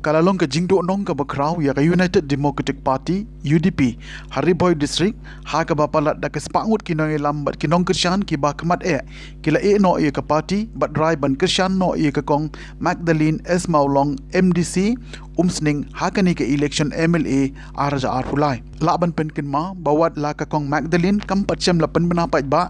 kalalong ka jingdo nong ka bakraw ya ka United Democratic Party UDP Ri Bhoi district ha ka palat da ka spangut kinong lambat kinong Krisyan ki ba hakhmat kila no ye ka party bat rai ban Krisyan no ye ka kong Magdalene S Maulong MDC umsning hakani ke election MLA araja arhulai laban penkin ma bawat la ka kong Magdalene kam patchem la pen benapat ba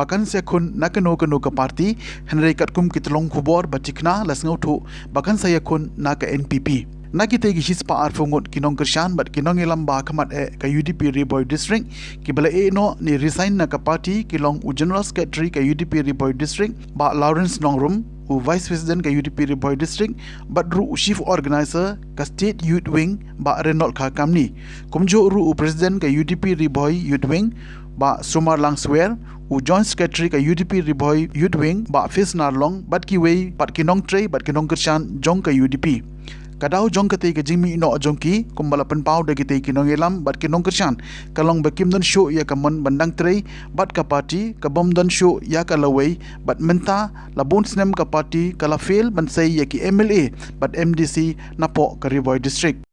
bahkan se khun nakano kano ka party henry kat kum kitlong khubor batikna lasngau thu bahkan saya khun na ka NPP nakite gi spah arfungut kinong Krisyan bat kinong elam ba hakhmat ka UDP Ri Bhoi district ki bala no ni resign na ka party kilong u general secretary ka UDP Ri Bhoi district ba Lawrence Nongrum u vice president ka UDP Ri Bhoi district badru chief organizer ka state youth wing ba Renol kha kamni kumjo ru u president ka UDP Ri Bhoi youth wing ba Sumar Langswer u joint secretary ka UDP Ri Bhoi youth wing ba Fis Narlong bat ki wei bat kinong trei bat kinong Krisyan jong ka UDP kadau jong kate ka jingmi no jongki kumbala penpau de kite kinong elam bat kinong Krisyan kalong bakim don show ya kamon bandang trei bat ka party ka bom don show ya ka lawei bat menta labun snem ka party kala fail ban sai ya ki MLA bat MDC napo ka Ri Bhoi district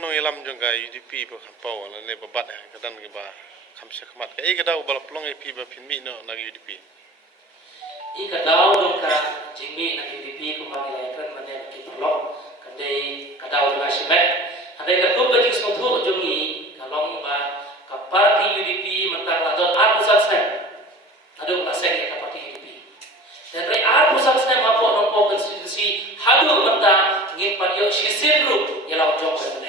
nongialam jong ka UDP ba khampau la ne babat kadan ke ba khamse khmat ka kadau bal plong ep ba pinmi no na UDP kadau jong ka jingmi na UDP ko mangi kan mane ki plong kadai kadau jong asimet adai ka ko bajik sotho jong ni kalong ba ka party UDP mentar la dot ar pusat sen Haduh aseng ka party UDP dan rai ar pusat sen mapo nompo konstitusi Haduh menta ngin padio shisim group yalau jong ka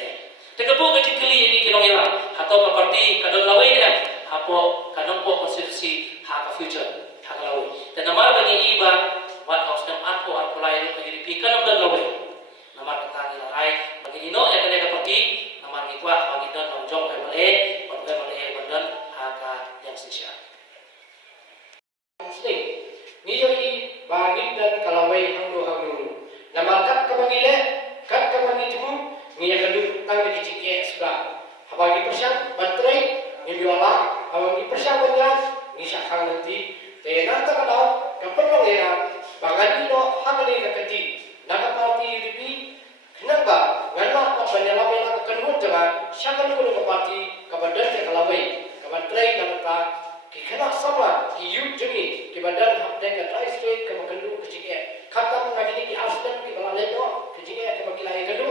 Tegapung kecil kali ini kita ngira, atau seperti kadang lawai dia, apa kadang po konstitusi hak future, hak lawai. Dan nama bagi iba, buat house dan arko lain bagi dipikan dan lawai. Nama kita nilai bagi ino yang kena seperti nama kita bagi dan jong kembali badan hak yang sisa. Muslim, ni jadi bagi dan kalawai hanglu. Nama kat kebangile, kat kebangitmu. ngi Haduh tang di cikye sudah habagi persiang menteri ngi biola habagi persiang banyak ngi syakang nanti tena ta kadau kapelong era bangani do hakali kakati naga parti UDP kenapa ngana pa banyala bela kenut dengan syakal kulo ke parti kabadan ke kalawai kabantrai namta ki khana sama ki yut jemi ki badan hapde ke trai state ke makandu ke cikye khatam nagini ki aslan ki balale do ke cikye ke makilai kadu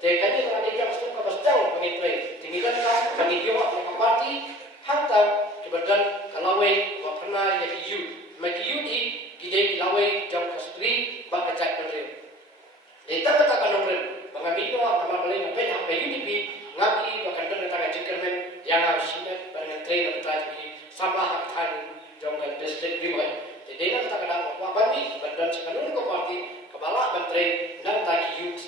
te kani ngani ka aslan ka bastang pangitrai tingilan ka pangityo ke parti hantam ki badan kalawai wa phana ya ki yut maki di kidai lawai jam kasri ba kacak kanre deta kata kanongren bangamino nama balai ngapai apa UDP ngaki bahkan dan tanga jikermen yang harus sinet dengan train dan tadi sama hakhan jonggan district Ri Bhoi jadi nak kata kadang apa bani badan sekanun ko parti kepala menteri dan tagi youth